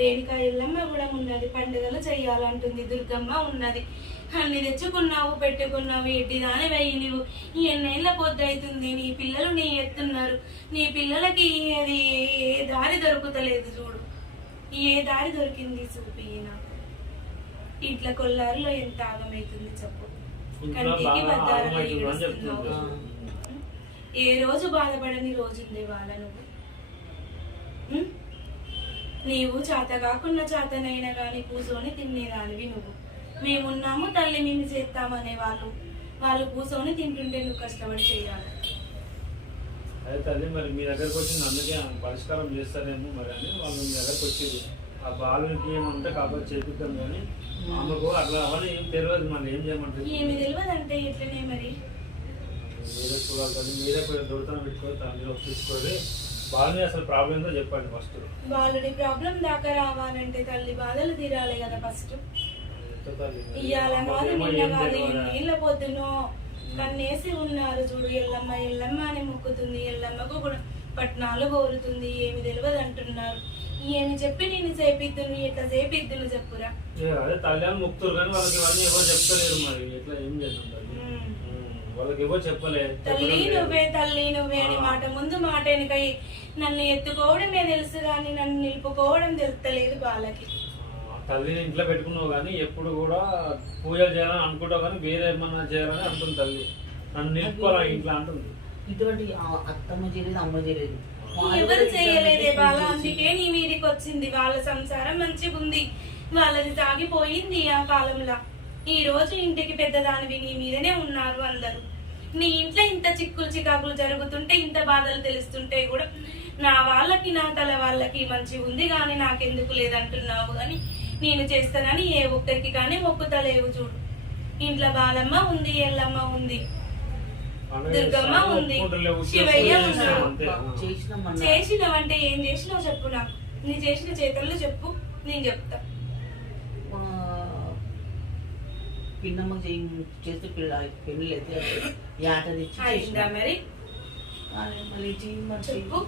రేణుకా ఎల్లమ్మ కూడా ఉన్నది, పండుగలు చెయ్యాలంటుంది, దుర్గమ్మ ఉన్నది. అన్ని తెచ్చుకున్నావు, పెట్టుకున్నావు, ఎట్టి దాని వెయ్యి నువ్వు. ఎన్నేళ్ల పొద్దు అవుతుంది, నీ పిల్లలు నీ ఎత్తున్నారు, నీ పిల్లలకి అది ఏ దారి దొరుకుతలేదు చూడు. ఏ దారి దొరికింది చూపి నాకు. ఇంట్లో కొల్లారులో ఎంత ఆగమైతుంది చెప్పు. కంటికి బద్దారలో ఏడుస్తున్నావు. ఏ రోజు బాధపడని రోజుంది వాళ్ళ నువ్వు. నీవు చేత కాకుండా చేతనైనా గాని కూర్చొని తినేదానివి నువ్వు. మేమున్నాము తల్లి మేము చేస్తామనే వాళ్ళు కూర్చొని తింటుంటే నువ్వు కష్టపడి చేయాలి. అదే తల్లి మరి మీ దగ్గరకు వచ్చింది, అందుకే పరిష్కారం చేస్తారేమో మరి అని వాళ్ళు మీ దగ్గరకు వచ్చేది. ఆ బాలునికి ఏమంటే కాబట్టి చేపిద్దాం కానీ ఆమెకు అట్లా అవన్నీ ఏం తెలియదు, మళ్ళీ ఏం చేయమంటారు. ఏమి తెలియదు అంటే ఎట్లనే మరి మీరే చూడాలి, మీరే దొరుకుతాను పెట్టుకోవాలి, మీరు చూసుకోవాలి. బాలుని అసలు ప్రాబ్లం ఏందో చెప్పండి ఫస్ట్. బాలుడి ప్రాబ్లం దాకా రావాలంటే తల్లి బాధలు తీరాలి కదా ఫస్ట్. ఇయ్యాల కాదు నిన్న కాదు, నీళ్ళ పొద్దునో కన్నేసి ఉన్నారు చూడు. ఎల్లమ్మ ఎల్లమ్మ అని మొక్కుతుంది, ఎల్లమ్మకు కూడా పట్నాలు కోరుతుంది. ఏమి తెలియదు అంటున్నారు. ఏమి చెప్పి నేను చేపిద్దును, ఎట్లా చేపిద్దును చెప్పురా. అదే తల్లి మొక్కుతారు కానీ వాళ్ళకి ఇవన్నీ ఎవరు చెప్తలేరు, మరి ఎట్లా ఏం చేద్దాం వాళ్ళకి ఎవరు చెప్పలేదు. తల్లి నువ్వే అని మాట ముందు మాట వెనుకై నన్ను ఎత్తుకోవడమే తెలుసు కానీ నన్ను నిలుపుకోవడం తెలుస్తలేదు బాలకి. తల్లిని ఇంట్లో పెట్టుకున్నావు కానీ ఎప్పుడు కూడా పూజలు చేయాలని అనుకుంటావు కానీ వేరే ఏమన్నా చేయాలని అంటుంది తల్లి. నన్ను నిలుపుకోవాలి ఇంట్లో అంటుంది. ఇటువంటి అత్తమ్మ చేయలేదు, అమ్మ చేయలేదు, ఎవరు చేయలేదే బాల. అందుకే నీ మీదికి వచ్చింది. వాళ్ళ సంసారం మంచిగా ఉంది, వాళ్ళది సాగిపోయింది ఆ కాలంలో. ఈ రోజు ఇంటికి పెద్దదానివి నీ మీదనే ఉన్నారు అందరూ. నీ ఇంట్లో ఇంత చిక్కులు చికాకులు జరుగుతుంటే, ఇంత బాధలు తెలుస్తుంటే కూడా నా వాళ్ళకి నా తల వాళ్ళకి మంచిగా ఉంది కానీ నాకెందుకు లేదంటున్నావు. కానీ నేను చేస్తానని ఏ ఒక్కరికి కానీ మొక్కుతలేవు చూడు. ఇంట్లో బాలమ్మ ఉంది, ఎల్లమ్మ ఉంది, దుర్గమ్మ ఉంది, శివయ్య ఉన్నాడు. చేసినవంటే ఏం చేసినావు చెప్పు నాకు. నీ చేసిన చేతుల్లో చెప్పు, నేను చెప్తా. పిన్నమ్మ చేస్తే పెళ్ళి అయితే యాట తెచ్చి మరి మళ్ళీ చెప్పు.